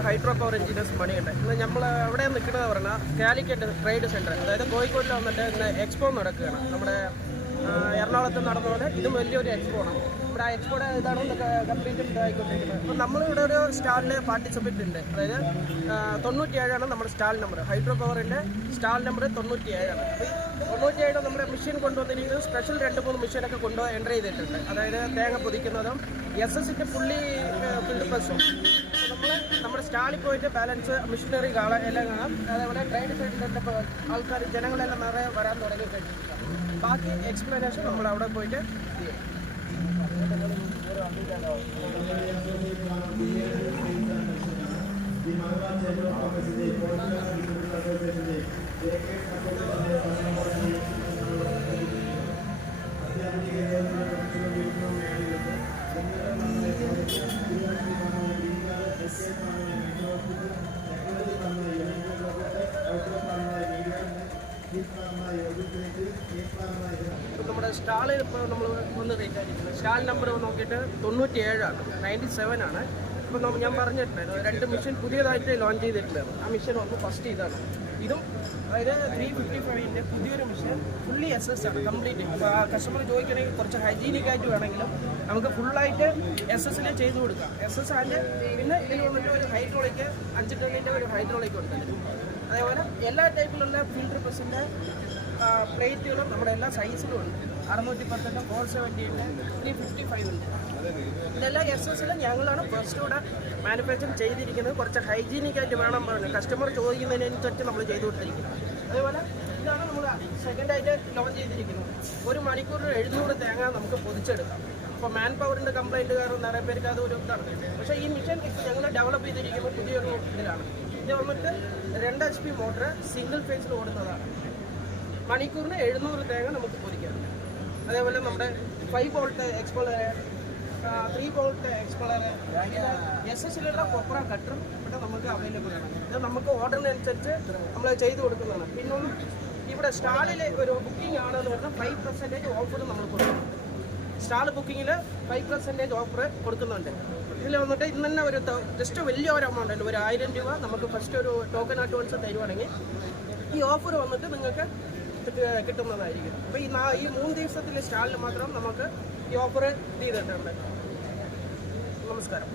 Welcome hydro power engineers മണിയുണ്ട്. ഇന്ന് നമ്മൾ എവിടെ നിൽക്കുന്നത് പറഞ്ഞാൽ കാലിക്കറ്റ് ട്രേഡ് സെൻറ്റർ, അതായത് കോഴിക്കോടിൽ വന്നിട്ട് ഇന്ന് എക്സ്പോ നടക്കുകയാണ്. നമ്മുടെ എറണാകുളത്ത് നടന്ന പോലെ ഇതും വലിയൊരു എക്സ്പോ ആണ്. നമ്മുടെ ആ എക്സ്പോയുടെ ഇതാണ് കംപ്ലീറ്റ് ഇതായിക്കൊണ്ടിരിക്കുന്നത്. അപ്പോൾ നമ്മളിവിടെ ഒരു സ്റ്റാളിൽ പാർട്ടിസിപ്പേറ്റ് ഉണ്ട്. അതായത് 97 നമ്മുടെ സ്റ്റാൾ നമ്പർ. ഹൈഡ്രോ പവറിൻ്റെ സ്റ്റാൾ നമ്പർ 97. അപ്പോൾ 97 നമ്മുടെ മെഷീൻ കൊണ്ടുവന്നിരിക്കുന്നത് സ്പെഷ്യൽ 2-3 മെഷീനൊക്കെ എൻ്റർ ചെയ്തിട്ടുണ്ട്. അതായത് തേങ്ങ പൊതിക്കുന്നതും SS-ൻ്റെ ഫിൽഡ് പ്രസ്സും. നമ്മൾ നമ്മുടെ സ്റ്റാളിൽ പോയിട്ട് ബാലൻസ് മെഷീനറി എല്ലാം കാണാം. അതേപോലെ ട്രേഡ് സൈഡിൻ്റെ ആൾക്കാർ ജനങ്ങളെല്ലാം നിറയെ വരാൻ തുടങ്ങിയിട്ടുണ്ട്. ബാക്കി എക്സ്പ്ലനേഷൻ നമ്മൾ അവിടെ പോയിട്ട് ചെയ്യാം. നമ്മുടെ സ്റ്റാളിൽ ഇപ്പോൾ നമ്മൾ ഒന്ന് റേറ്റ് ആയിരിക്കുന്നത് സ്റ്റാൾ നമ്പർ നോക്കിയിട്ട് 97 97 ആണ്. ഇപ്പോൾ ഞാൻ പറഞ്ഞിട്ടുണ്ടായിരുന്നു 2 മെഷീൻ പുതിയതായിട്ട് ലോഞ്ച് ചെയ്തിട്ടുണ്ടായിരുന്നു. ആ മെഷീൻ ഒന്ന് ഫസ്റ്റ് ഇതാണ്. ഇതും അതായത് 355-ൻ്റെ പുതിയൊരു മെഷീൻ ഫുള്ളി SS ആണ് കംപ്ലീറ്റ്. ഇപ്പോൾ കസ്റ്റമർ ചോദിക്കണമെങ്കിൽ കുറച്ച് ഹൈജീനിക്കായിട്ട് വേണമെങ്കിലും നമുക്ക് ഫുള്ളായിട്ട് SS-ൽ ചെയ്ത് കൊടുക്കാം. SS അതിൻ്റെ പിന്നെ ഇതിൽ വന്നിട്ട് ഒരു ഹൈഡ്രോളിക് 5 ടണ്ണിൻ്റെ ഒരു ഹൈഡ്രോളിക് കൊടുത്തിട്ടുണ്ട്. അതേപോലെ എല്ലാ ടൈപ്പിലുള്ള ഫിൽറ്റർ പ്രസ്സിൻ്റെ പ്ലേറ്റുകളും നമ്മുടെ എല്ലാ സൈസിലും ഉണ്ട്. 610, 470 ഉണ്ട്, 355 ഉണ്ട്. ഇതെല്ലാം SS-ൽ ഞങ്ങളാണ് ഫസ്റ്റോടെ മാനുഫാക്ചർ ചെയ്തിരിക്കുന്നത്. കുറച്ച് ഹൈജീനിക്കായിട്ട് വേണം പറഞ്ഞു കസ്റ്റമർ ചോദിക്കുന്നതിനനുസരിച്ച് നമ്മൾ ചെയ്തു കൊടുത്തിരിക്കുന്നത്. അതേപോലെ ഇതാണ് നമ്മൾ സെക്കൻഡായിട്ട് ലോഞ്ച് ചെയ്തിരിക്കുന്നത്. 1 മണിക്കൂറിൽ 700 തേങ്ങ നമുക്ക് പൊതിച്ചെടുക്കാം. അപ്പോൾ മാൻ പവറിൻ്റെ കംപ്ലൈൻറ്റ് കാരണം നിറയെ പേർക്ക് അത് ഒരു ഇതാണ്. പക്ഷേ ഈ മിഷൻ ഇപ്പോൾ ഞങ്ങൾ ഡെവലപ്പ് ചെയ്തിരിക്കുന്നത് പുതിയൊരു ഇതിലാണ്. ഇത് വന്നിട്ട് 2 HP മോട്ടർ സിംഗിൾ ഫേസിൽ ഓടുന്നതാണ്. മണിക്കൂറിന് 700 തേങ്ങ നമുക്ക് പൊതിക്കാം. അതേപോലെ നമ്മുടെ 5 വോൾട്ട് എക്സ്പോളർ, 3 വോൾട്ട് എക്സ്പോളർ, SS-ലുള്ള കൊപ്ര കട്ടറും ഇവിടെ നമുക്ക് അവൈലബിൾ ആണ്. ഇത് നമുക്ക് ഓർഡറിനനുസരിച്ച് നമ്മൾ ചെയ്ത് കൊടുക്കുന്നതാണ്. പിന്നെ ഇവിടെ സ്റ്റാളിൽ ഒരു ബുക്കിംഗ് ആണെന്ന് പറഞ്ഞാൽ 5% ഓഫർ നമ്മൾ കൊടുക്കും. സ്റ്റാൾ ബുക്കിങ്ങിൽ 5% ഓഫർ കൊടുക്കുന്നുണ്ട്. ഇതിൽ വന്നിട്ട് ഇന്ന് തന്നെ ഒരു ജസ്റ്റ് വലിയ ഒരു എമൗണ്ട് ഉണ്ട്, ഒരു 1000 രൂപ നമുക്ക് ഫസ്റ്റ് ഒരു ടോക്കൺ അഡ്വാൻസ് തരുവാണെങ്കിൽ ഈ ഓഫർ വന്നിട്ട് നിങ്ങൾക്ക് കിട്ടുന്നതായിരിക്കും. അപ്പോൾ ഈ 3 ദിവസത്തിലെ സ്റ്റാളിൽ മാത്രം നമുക്ക് ഈ ഓഫർ ചെയ്തിട്ടുണ്ട്. നമസ്കാരം.